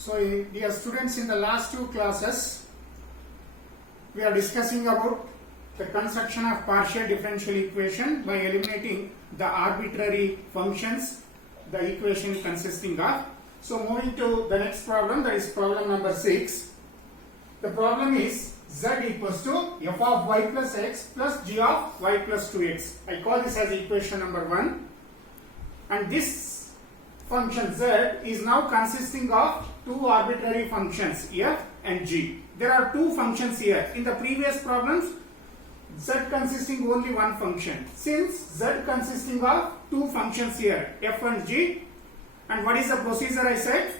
So, dear students, in the last two classes, we are discussing about the construction of partial differential equation by eliminating the arbitrary functions the equation consisting of. So, moving to the next problem, that is problem number 6. The problem is z equals to f of y plus x plus g of y plus 2x. I call this as equation number 1. And this function z is now consisting of two arbitrary functions f and g. There are two functions here. In the previous problems, z consisting only one function. Since z consisting of two functions here, f and g, and what is the procedure I said?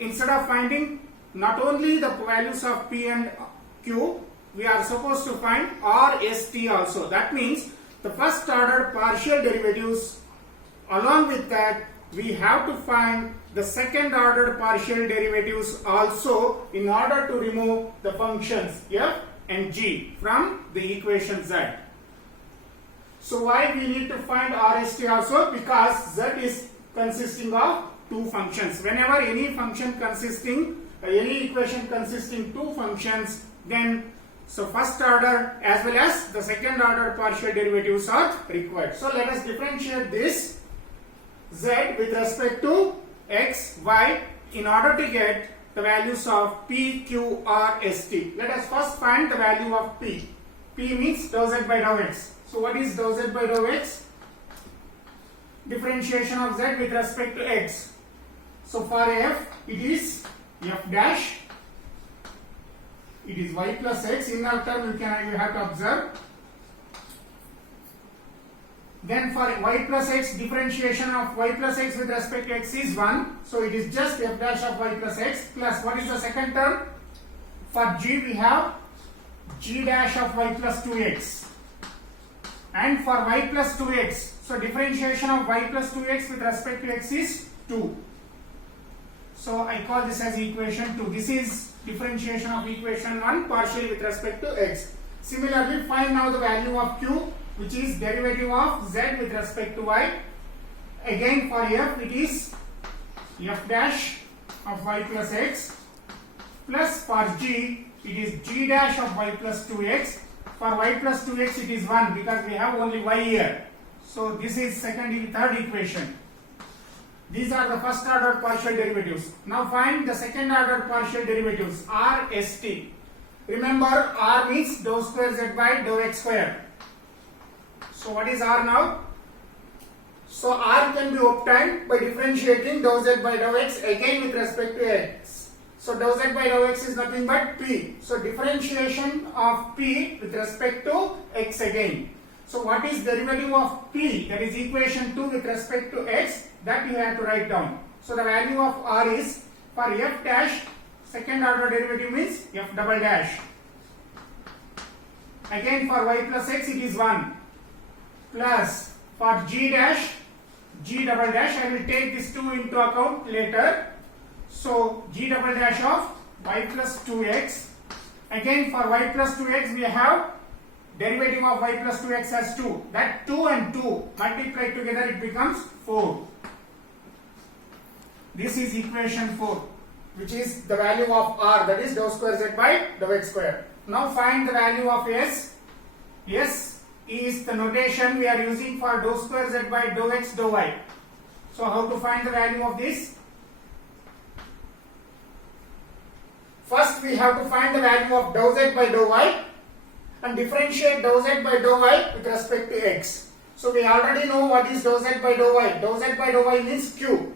Instead of finding not only the values of p and q, we are supposed to find r, s, t also. That means the first order partial derivatives. Along with that, we have to find the second order partial derivatives also in order to remove the functions f and g from the equation z. So why we need to find r, s, t also? Because z is consisting of two functions. Whenever any equation consisting two functions, then so first order as well as the second order partial derivatives are required. So let us differentiate this z with respect to x, y in order to get the values of p, q, r, s, t. Let us first find the value of p. P means dou z by dou x. So what is dou z by dou x? Differentiation of z with respect to x. So for f, it is f dash. It is y plus x. Inner term you have to observe. Then for y plus x, differentiation of y plus x with respect to x is 1. So it is just f dash of y plus x plus what is the second term? For g we have g dash of y plus 2x. And for y plus 2x, so differentiation of y plus 2x with respect to x is 2. So I call this as equation 2. This is differentiation of equation 1 partially with respect to x. Similarly, find now the value of q, which is derivative of z with respect to y. Again for f, it is f dash of y plus x plus for g, it is g dash of y plus 2x. For y plus 2x, it is 1 because we have only y here. So this is third equation. These are the first order partial derivatives. Now find the second order partial derivatives, r, s, t. Remember, r means dou square z by dou x square. So what is r now? So r can be obtained by differentiating dou z by dou x again with respect to x. So dou z by dou x is nothing but p. So differentiation of p with respect to x again. So what is derivative of p? That is equation 2 with respect to x. That you have to write down. So the value of r is for f dash, second order derivative means f double dash. Again for y plus x it is 1 plus for g dash, g double dash, I will take this 2 into account later. So g double dash of y plus 2x. Again for y plus 2x we have derivative of y plus 2x as 2. That 2 and 2 multiplied together it becomes 4. This is equation 4, which is the value of r, that is dou square z by dou x square. Now find the value of s. S is the notation we are using for dou square z by dou x dou y. So how to find the value of this? First we have to find the value of dou z by dou y and differentiate dou z by dou y with respect to x. So we already know what is dou z by dou y. Dou z by dou y means q.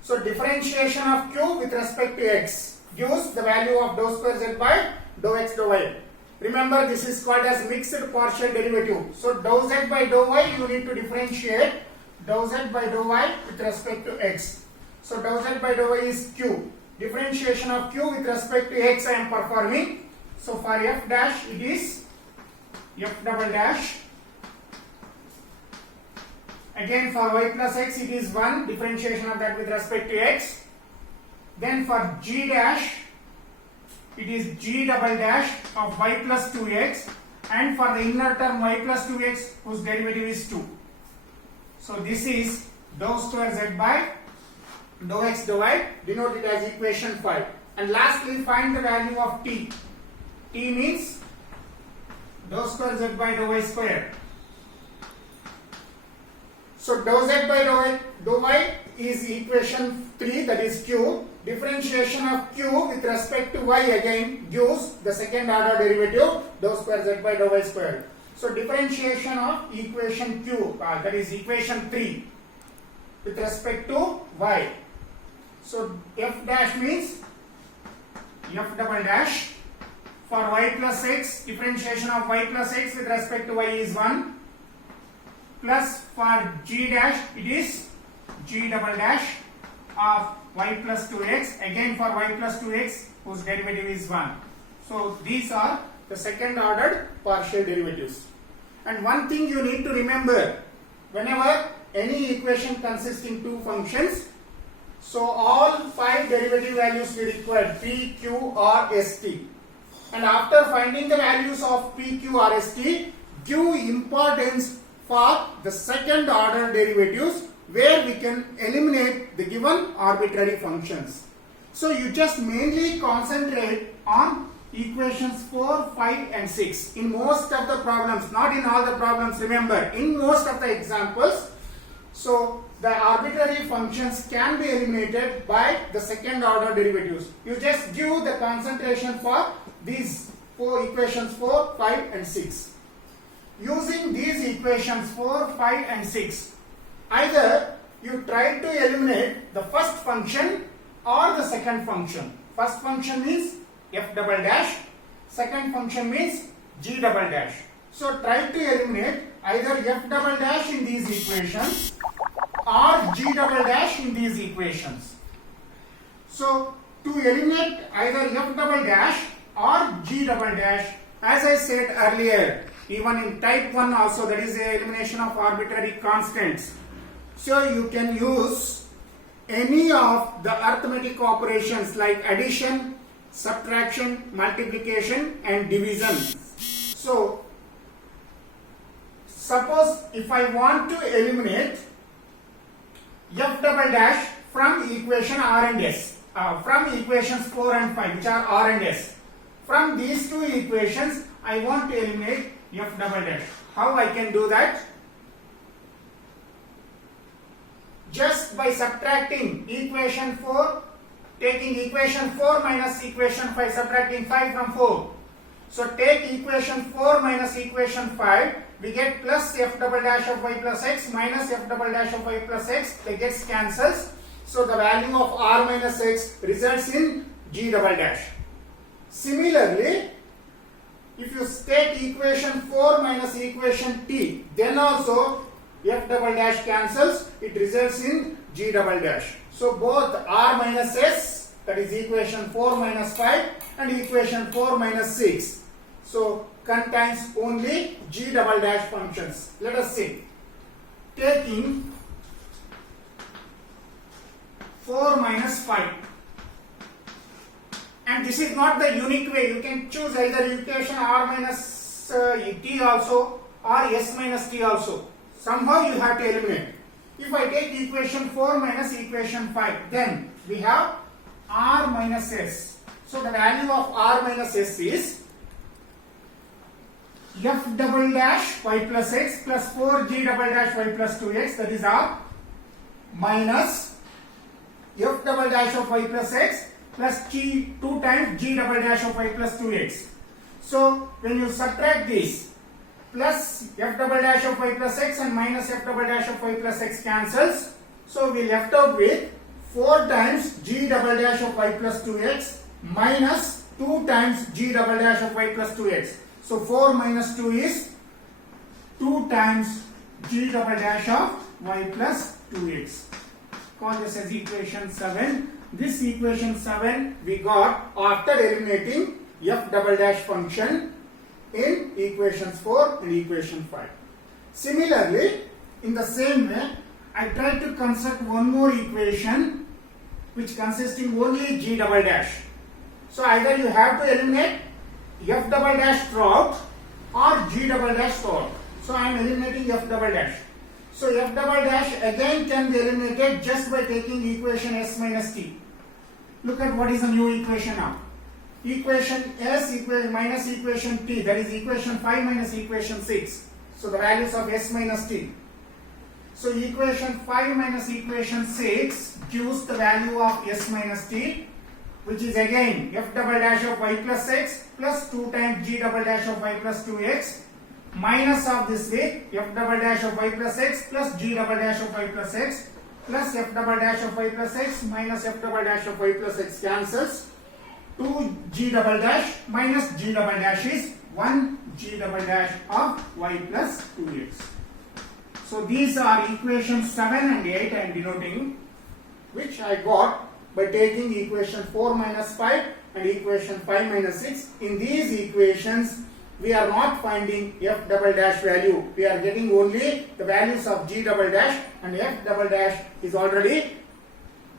So differentiation of q with respect to x gives the value of dou square z by dou x dou y. Remember, this is called as mixed partial derivative. So dou z by dou y you need to differentiate dou z by dou y with respect to x. So dou z by dou y is q. Differentiation of q with respect to x I am performing. So for f dash it is f double dash. Again for y plus x it is 1, differentiation of that with respect to x. Then for g dash it is g double dash of y plus 2x, and for the inner term y plus 2x whose derivative is 2. So this is dou square z by dou x dou y, denote it as equation 5. And lastly, find the value of t. T means dou square z by dou y square. So dou z by dou y is equation 3, that is q. Differentiation of q with respect to y again gives the second order derivative dou square z by dou y square. So differentiation of equation q, that is equation 3 with respect to y. So f dash means f double dash for y plus x, differentiation of y plus x with respect to y is 1, plus for g dash it is g double dash of y plus 2x, again for y plus 2x whose derivative is 1. So these are the second ordered partial derivatives. And one thing you need to remember, whenever any equation consisting two functions, so all 5 derivative values we require p, q or st. And after finding the values of p, q or st, give importance for the second order derivatives where we can eliminate the given arbitrary functions. So you just mainly concentrate on equations 4, 5 and 6 in most of the problems, not in all the problems, remember, in most of the examples. So the arbitrary functions can be eliminated by the second order derivatives. You just give the concentration for these equations 4, 5 and 6. Using these equations 4, 5 and 6, either you try to eliminate the first function or the second function. First function means f double dash, second function means g double dash. So try to eliminate either f double dash in these equations or g double dash in these equations. So to eliminate either f double dash or g double dash, as I said earlier, even in type 1 also, that is the elimination of arbitrary constants. So you can use any of the arithmetic operations like addition, subtraction, multiplication and division. So suppose if I want to eliminate f double dash from equation r and s, from equations 4 and 5 which are r and s, from these two equations I want to eliminate f double dash. How I can do that? Just by subtracting equation 4, taking equation 4 minus equation 5, subtracting 5 from 4. So take equation 4 minus equation 5, we get plus f double dash of y plus x minus f double dash of y plus x, they gets cancels. So the value of r minus x results in g double dash. Similarly, if you take equation 4 minus equation t, then also f double dash cancels, it results in g double dash. So both r minus s, that is equation 4 minus 5 and equation 4 minus 6, so contains only g double dash functions. Let us see. Taking 4 minus 5, and this is not the unique way. You can choose either equation r minus t also or s minus t also. Somehow you have to eliminate. If I take equation 4 minus equation 5, then we have r minus s. So the value of r minus s is f double dash y plus x plus 4g double dash y plus 2x, that is r, minus f double dash of y plus x plus 2 times g double dash of y plus 2x. So when you subtract this, plus f double dash of y plus x and minus f double dash of y plus x cancels. So we left out with 4 times g double dash of y plus 2x minus 2 times g double dash of y plus 2x. So 4 minus 2 is 2 times g double dash of y plus 2x. Call this as equation 7. This equation 7 we got after eliminating f double dash function in equations 4 and equation 5. Similarly, in the same way, I try to construct one more equation which consisting only g double dash. So either you have to eliminate f double dash throughout or g double dash throughout. So I am eliminating f double dash. So f double dash again can be eliminated just by taking equation s minus t. Look at what is the new equation now. Equation s minus equation t, that is equation 5 minus equation 6. So the values of s minus t. So equation 5 minus equation 6 gives the value of s minus t, which is again f double dash of y plus x plus 2 times g double dash of y plus 2x minus of this with f double dash of y plus x plus g double dash of y plus x plus f double dash of y plus x minus f double dash of y plus x cancels. 2g double dash minus g double dash is 1g double dash of y plus 2x. So these are equations 7 and 8 I am denoting, which I got by taking equation 4 minus 5 and equation 5 minus 6. In these equations, we are not finding f double dash value. We are getting only the values of g double dash, and f double dash is already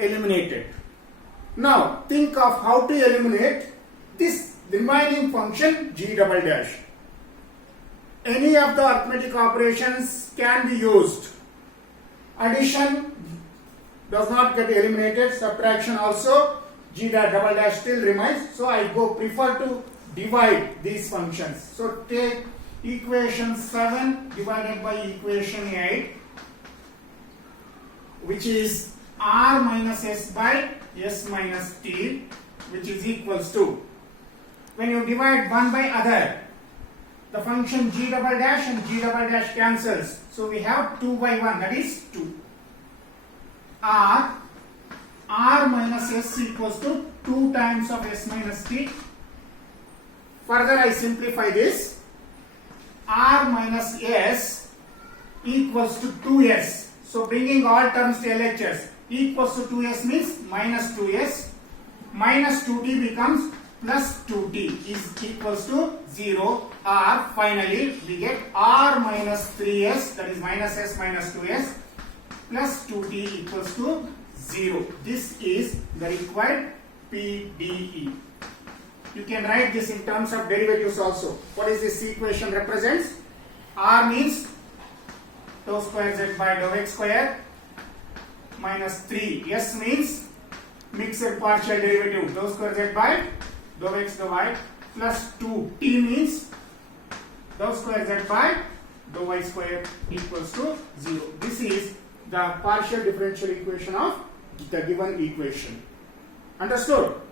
eliminated. Now think of how to eliminate this remaining function g double dash. Any of the arithmetic operations can be used. Addition does not get eliminated, subtraction also, g double dash still remains. So I prefer to divide these functions. So take equation 7 divided by equation 8, which is r minus s by s minus t, which is equals to, when you divide one by other, the function g double dash and g double dash cancels. So we have 2 by 1, that is 2. R minus s equals to 2 times of s minus t. Further I simplify this. R minus s equals to 2s. So bringing all terms to LHS, equals to 2s means minus 2s. Minus 2t becomes plus 2t is equals to 0. R, finally we get r minus 3s, that is minus s minus 2s, plus 2t equals to 0. This is the required PDE. You can write this in terms of derivatives also. What is this equation represents? R means dou square z by dou x square minus 3. S means mixed partial derivative dou square z by dou x dou y plus 2. T means dou square z by dou y square equals to 0. This is the partial differential equation of the given equation. Understood?